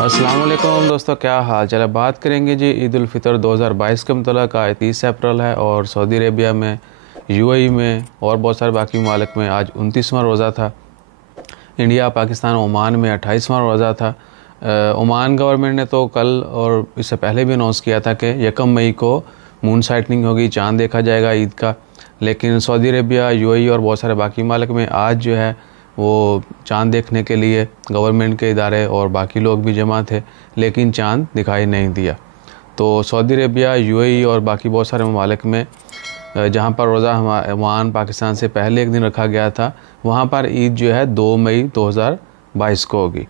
अस्सलाम वालेकुम दोस्तों, क्या हाल चाल है। बात करेंगे जी ईद उल फितर 2022 के मतलब आज 30 अप्रैल है और सऊदी अरेबिया में, यूएई में और बहुत सारे बाकी ममालिक में आज 29वां रोज़ा था। इंडिया, पाकिस्तान, ओमान में 28वां रोज़ा था। ओमान गवर्नमेंट ने तो कल और इससे पहले भी अनाउंस किया था कि 1 मई को मून साइटनिंग होगी, चाँद देखा जाएगा ईद का। लेकिन सऊदी अरेबिया, यूएई और बहुत सारे बाकी ममालिक में आज जो है वो चाँद देखने के लिए गवर्नमेंट के इदारे और बाकी लोग भी जमा थे, लेकिन चाँद दिखाई नहीं दिया। तो सऊदी अरेबिया, यूएई और बाकी बहुत सारे ममालिक में जहाँ पर रोज़ा ओमान, पाकिस्तान से पहले एक दिन रखा गया था, वहाँ पर ईद जो है 2 मई 2022 को होगी,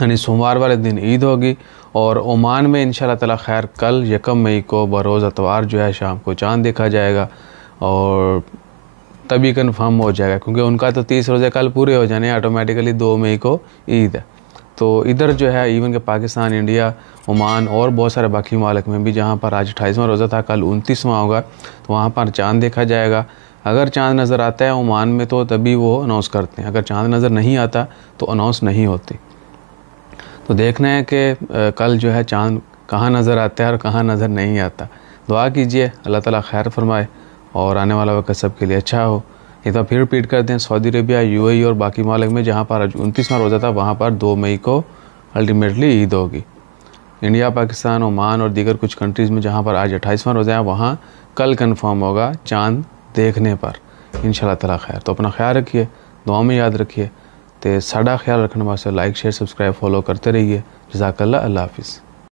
यानी सोमवार वाले दिन ईद होगी। और ओमान में इंशाल्लाह ताला खैर कल 1 मई को बरोज़ अतवार जो है शाम को चाँद देखा जाएगा और तभी कन्फर्म हो जाएगा, क्योंकि उनका तो 30 रोज़े कल पूरे हो जाने, ऑटोमेटिकली 2 मई को ईद है। तो इधर जो है इवन के पाकिस्तान, इंडिया, ओमान और बहुत सारे बाकी ममालिक में भी जहाँ पर आज 28वां रोज़ा था, कल 29वां होगा, तो वहाँ पर चाँद देखा जाएगा। अगर चाँद नज़र आता है ओमान में तो तभी वो अनाउंस करते हैं, अगर चाँद नज़र नहीं आता तो अनाउंस नहीं होती। तो देखना है कि कल जो है चाँद कहाँ नज़र आता है और कहाँ नज़र नहीं आता। दुआ कीजिए अल्लाह ताला खैर फरमाए और आने वाला वक्त सब के लिए अच्छा हो। एक बार फिर रिपीट करते हैं, सऊदी अरेबिया, यूएई और बाकी ममालिक में जहाँ पर आज 29वां रोज़ा था, वहाँ पर 2 मई को अल्टीमेटली ईद होगी। इंडिया, पाकिस्तान, ओमान और दीगर कुछ कंट्रीज़ में जहाँ पर आज 28वां रोज़ा है, वहाँ कल कन्फर्म होगा चाँद देखने पर इंशाल्लाह ताला खैर। तो अपना ख्याल रखिए, दुआ में याद रखिए। तो साड़ा ख्याल रखने वास्ते लाइक, शेयर, सब्सक्राइब, फॉलो करते रहिए। जज़ाकल्लाह, अल्लाह हाफिज़।